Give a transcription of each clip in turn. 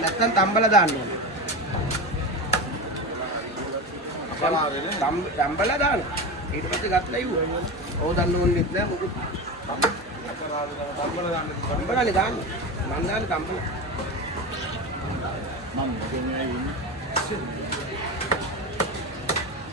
නැත්තම් තම්බලා දාන්න ඕනේ. තම්බලා දාන්න. ඊට පස්සේ ගත්තා ඉවුව. ඕක දන්න ඕනෙත් නෑ මොකද. තම්බලා දාන්න. තම්බලානේ දාන්න. මං දාන්නේ තම්බලා. මම කියන්නේ ඉන්නේ.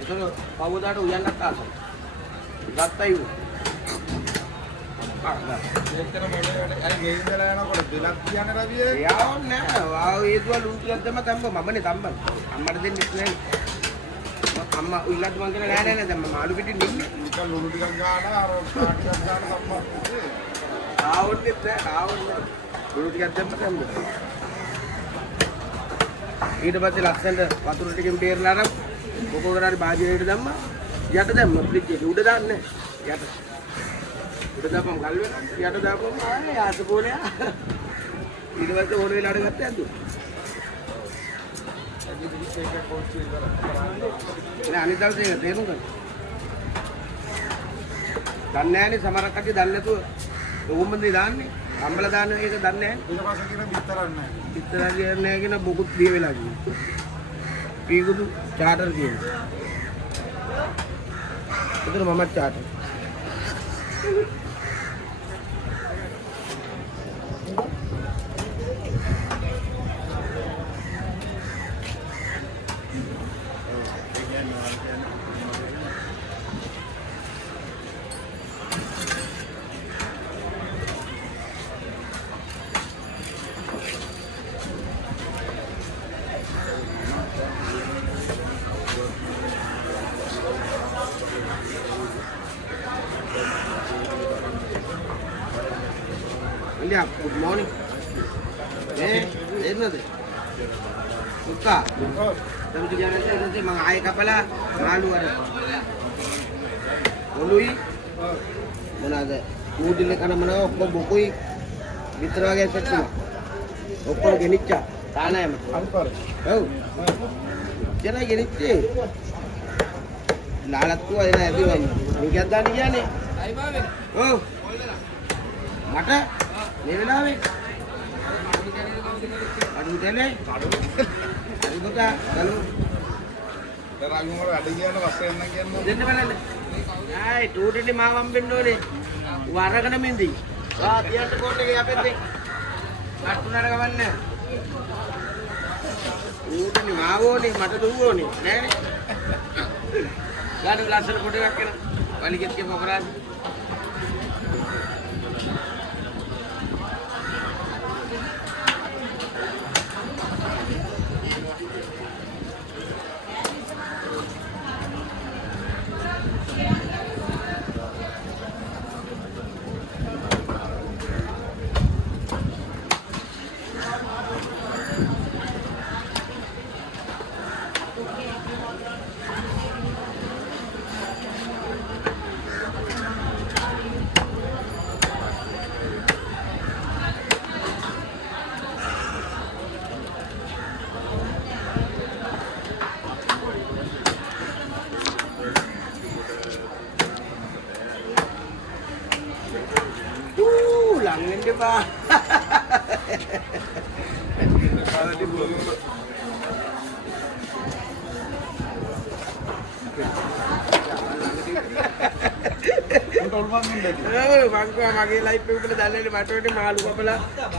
ඒක පවුදාට උයන්නත් ආසයි. ගත්තා ඉවුව. ඒකතර මොලේ වැඩ අර ගේ ඉඳලා යනකොට දෙලක් කියන්නේ රවියේ යාවන්නේ නෑ වාව ඒතුව ලුණු ටිකක් දැම්ම තම්බ මමනේ තම්බන අම්මට දෙන්නෙත් නෑ අම්මා උල්ලත් මං කියලා නෑ නෑ දැන් මම ආලු පිටින් ඉන්නේ නිකන් ලුණු ටිකක් ගාලා අර කාට් ටිකක් ගාලා තම්බා ආවන්නේ නෑ ආවන්නේ ලුණු ටිකක් දැම්ම තම්බ ඊට පස්සේ ලස්සනට වතුර ටිකෙන් බේරලා අර මොකෝකට හරි භාජනයකට දැම්මා යට දැම්ම ෆ්‍රිජ් එකේ උඩ දාන්නේ යට උඩ දාපම් ගල් වෙනවා යට දාපම් ආයේ ආස පොලේ ඊට පස්සේ ඕන වෙලාවට ගත්තා ඇද්දු නෑ අනිත් දවසේ ඒක තේරුම් ගන්න දන්නේ නෑනේ සමහරක් කට්ටිය දන්නේ නැතුව ඕගොල්ලෝ දාන්නේ අම්බලා දාන්න ඒක දන්නේ නෑ ඊට පස්සේ කියන බිත්තරක් නෑ බිත්තරක් කියන්නේ නෑ කියන බොකුත් දිය වෙලා ගියේ පීගුදු චාටර් කියනවා ඒතර මමත් චාටර් Yeah, good morning. Eh, එන්නද? උක්කා. දැන් කියන්නේ මම ආයෙ කපලා මාළු අර. ඔලුයි. මොනවාද? ඌඩිල්ල කන මොනවා ඔක්කොම බොකුයි විතර වගේ සෙට් වුණා. ඔක්කොම ගෙනිච්චා. තානෑම. අන්තර. ඔව්. ජනයි ගෙනිච්චේ. ලාලත්තුව එන ඇදිවන්නේ. මේකක් දාන්න කියන්නේ. අයි බාවේ. ඔව්. මට මේ වෙලාවේ අඩු දෙන්නේ අඩු දුක ගලු තරගම වල අඩ කියන වස්ස යන්න කියන්නේ දෙන්න බලන්න ආයි ටූටිලි මාව හම්බෙන්න ඕනේ වරගෙන මින්දි ආ තියන්න කෝට් එකේ අපෙන් අට්ටුනර ගවන්න ටූටිලි මාව ඕනේ මට දුව ඕනේ නෑනේ ගාඩු ලස්සන කොට එකක් කරන වලිගෙත් කිය පොකරාද Langin pa. මගේ ලයිෆ් එක උඩ දැල්ලේ මට උඩ මාළු කපලා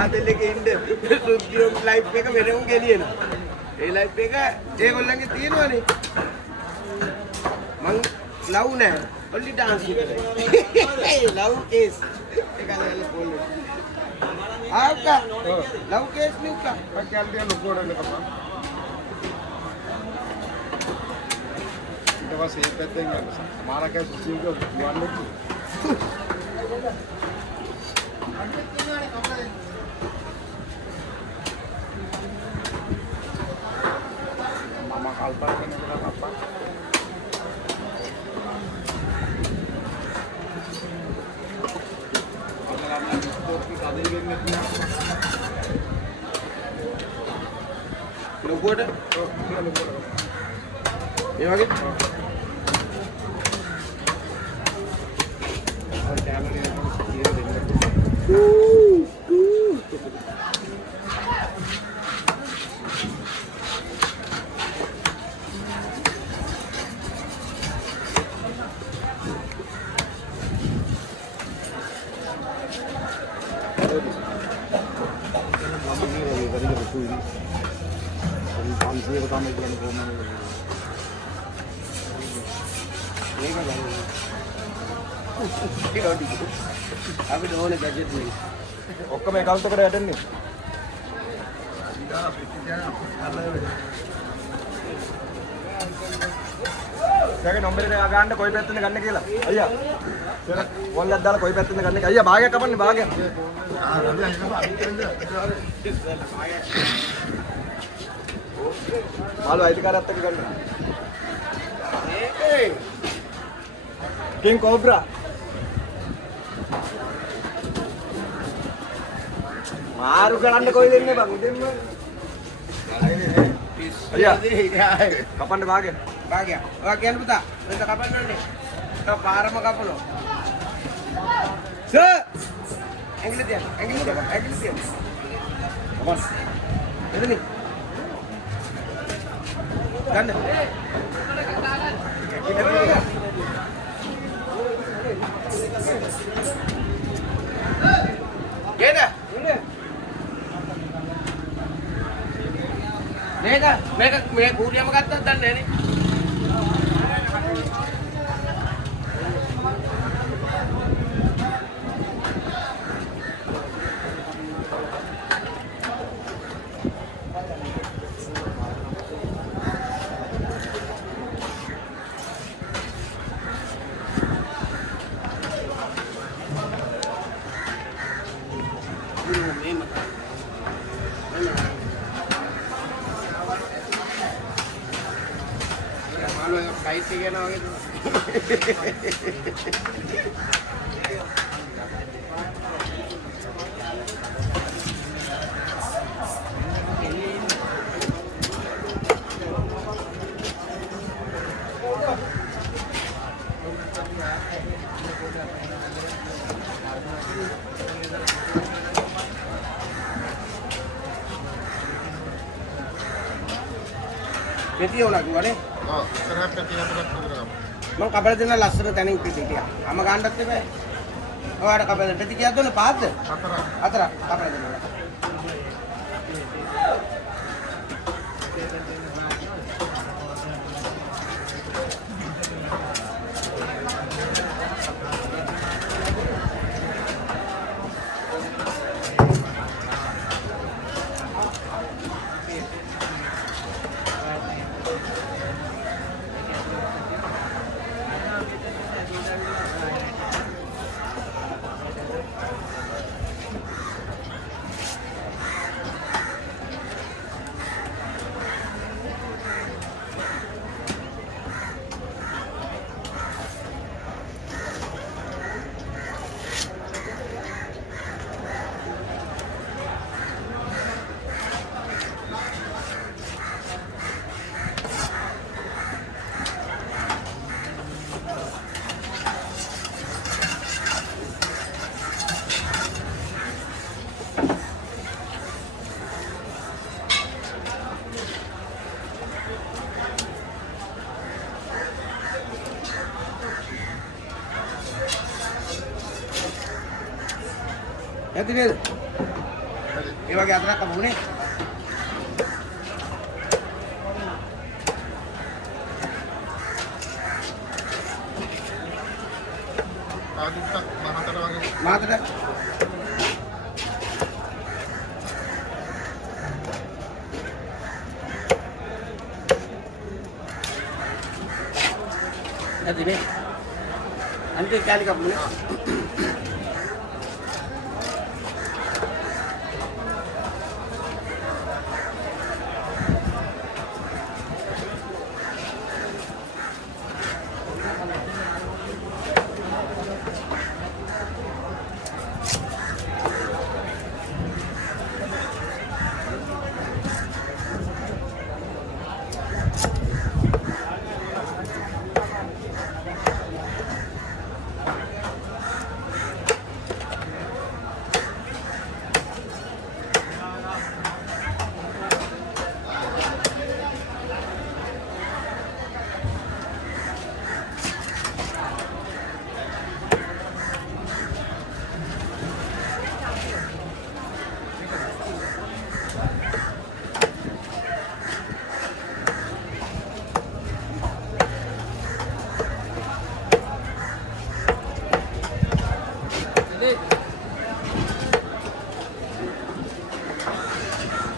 ආතල් එකේ ඉන්න සුද්ධියෝ ලයිෆ් එක වෙනම ගෙලියනවා. ඒ ලයිෆ් එක ඒගොල්ලන්ගේ තියෙනවනේ. මං ලව් නෑ. only dance. Love case. එකලල පොල්ලේ. ආක්කා. ලව් කේස් නික්කා. පක්කල් දින ලොකෝඩක තමයි. ඊට පස්සේ ඒ පැත්තෙන් යනවා. මාරකේ සුසියෝ වන්නේ. මම කල්පනා කරනවා අප්පා. ලොකුවට ඒ වගේ හරියට රුකුයි. ඒ 500ක තමයි කියන්නේ කොහොමද? මේක ගන්න. අපි ඕනේ බජට් නේ. ඔක්කොම account එකට වැටෙන්නේ. දැන් නම්බර් එක ගන්න කොයි පැත්තෙන්ද ගන්න කියලා. අයියා. වොල්ලක් දාලා කොයි පැත්තෙන්ද ගන්න කියලා. අයියා භාගයක් කපන්නේ භාගයක්. මාළු අයිතිකාරයත් එක්ක ගන්න. කිං කොබ්‍රා. මාරු කරන්න කොයි දෙන්නේ බං උදෙන්ම. අයියා. කපන්න භාගයක්. භාගයක්. ඔයා කියන්න පුතා. මෙන්න කපන්න ඕනේ. ඔයා පාරම කපනවා. සර්. ඇඟිලි තියන්න. ඇඟිලි තියන්න. කපන්න. එතනින්. ගන්න. ගේද? මේක කූරියම ගත්තත් දන්නේ නැනේ. Kahit sige na ako ito. Peti ulah gua nih. Oh, kenapa tidak berat? Mang kabar dina lassana තැනින් පිටිටිය. අම ගන්නත් එපා. ඔයාලට කපල පෙති කීයක් දුන්න පාද්ද? හතරක් කපල දෙන්න. Nanti nih, ini bagi atas kamu nih. Mana ada? Nanti nih, nanti kali kamu nih.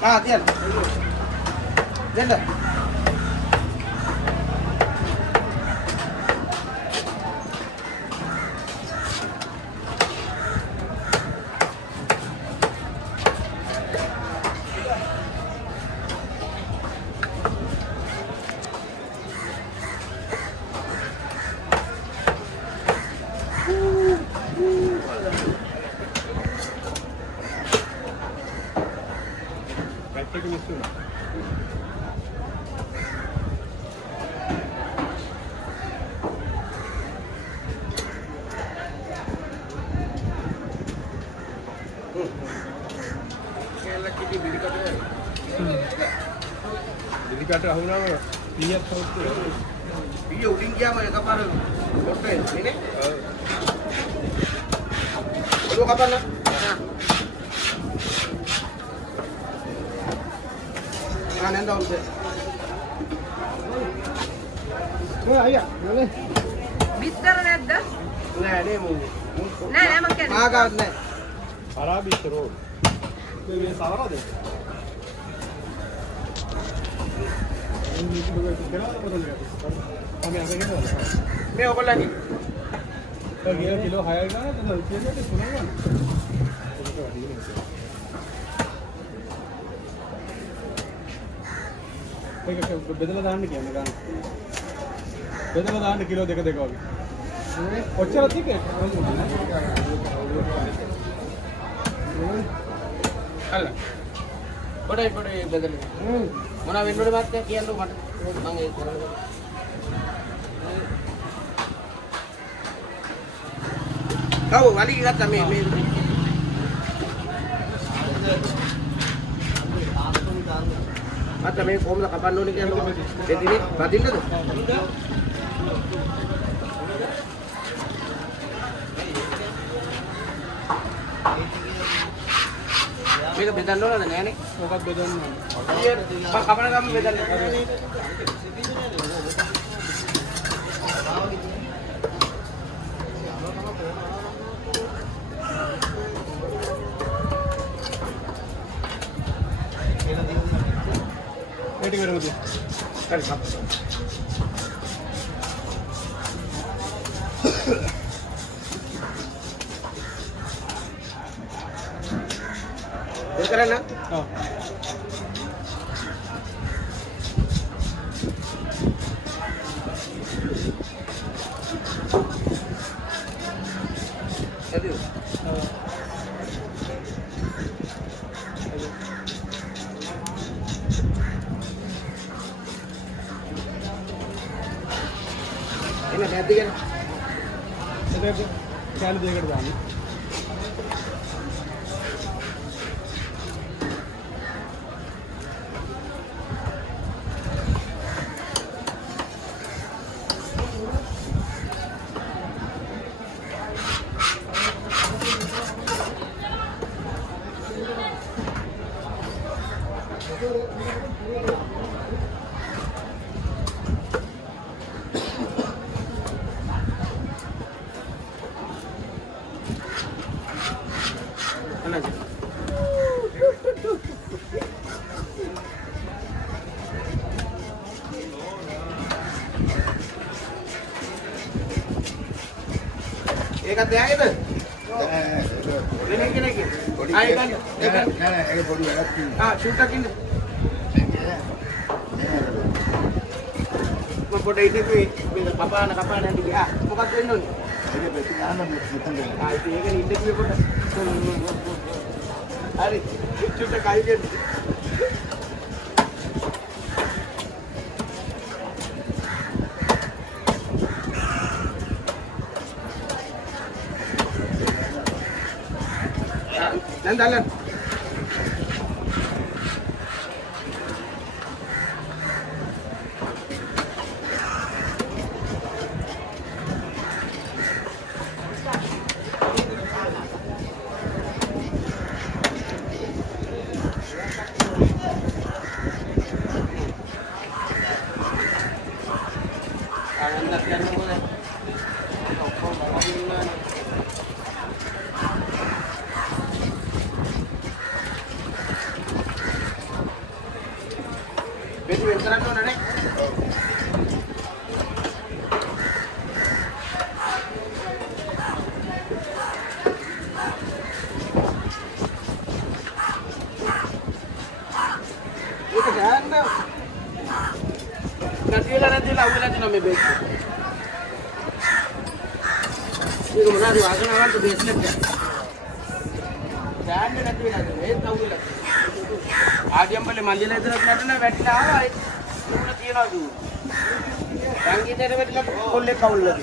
Ah, tiyan. Diyan na. දිලිකට අහුනම පීයක් සෞතු Video udah jam ya kapan? Hotel ini? Lu kapan lah? Nah, nanti om sih. අයියා නේද බිත්තර නැද්ද? Nah, ini mau. නෑ නෑ මං කියන්නේ. Magat nih. අරාබිතරෝ මේ සවරද Ini apa lagi? Kilo 6 ගානක් තමයි කියන්නේ තුනක් ඒක බෙදලා දාන්න කියන්නේ ගන්න. බෙදලා දාන්න කිලෝ දෙක දෙක වගේ. ඔච්චර තිකේ. Alah. Bodai bedel. Mana window debat ya kian lu mat. Mang itu. Kau balik kata me. Kata me kom la kapan ni kian lu. Jadi ni batin tu. Mereka bedan dulu lah nih. මොකක්ද බෙදන්න Iya, Pak kapan kamu bedan? ඒ ටික වෙනවද Kan sab. Sekarang nak? ඔව් Jadi. Ini hati kan? එතකොට කැලේ දෙයකට දාන්න Mana sih? Kata yang itu? Ini lagi. Ayo kan? Ah, sudah kini. Mempunyai ini tu, apa anak nanti ah, bukan tu ini. Ah, itu kan ini tu pun. Hari, sudah kaya kan? Jalan. බෙදි වෙන කරන්න ඕන නේ. ඒක ගන්න. නැතිලා උගලා දින මේ බෙදි. ඒක මොනවාද වාසනාවන්ත බේස්ලෙට් එක. ගන්න නැතිලා ඒත් උගලා. ආදියම්බලේ මන්දිරේ ඉදරක් නටන වැටිලා ආවා ඒක තියනවා දු. සංගීතයට වැටිලා කොල්ලේ කවුල්ලා.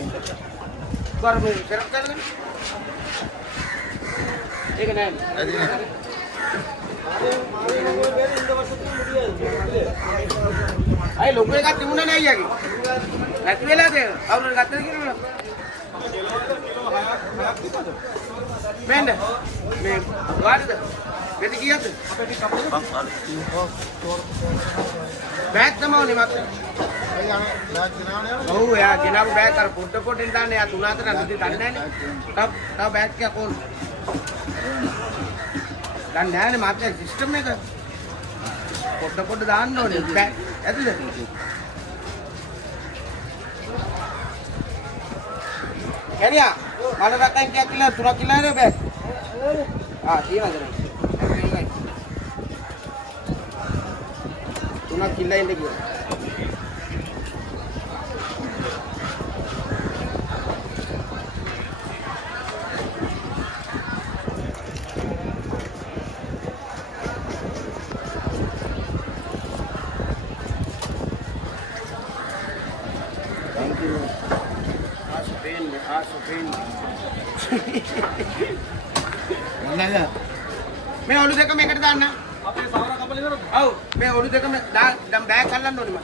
කර්මේ කරක් කරගෙන. ඒක නෑ. අය ලොකු එකක් තිබුණා නේ අයියාගේ. නැති වෙලාද කවුරුහරි ගත්තද කියලා. මෙන්න මේ වාඩිද? මෙතන කීයද? බෑග් තමයි මත. ඔව් යා ගෙනාවු බෑග් අර පොඩ්ඩෙන් දාන්නේ යා 3-4 නැති දන්නේ නැහනේ. තව බෑග් එකක් ඕන. දැන් නෑනේ මාත්‍ය සිස්ටම් එක. පොඩ දාන්න ඕනේ. බෑග් ඇතුලේ. කැරියා මල රකන් කීයක් කිලා 3 කිලා නේ බෑග්. තියනද නේ. 3 කිලා ඉන්න කිව්වා. මේ ඔලු දෙක මේකට දාන්න. අපේ සවර කපල ඉවරද? ඔව් මේ ඔලු දෙක දැන් බෑග් අල්ලන්න ඕනේ මම.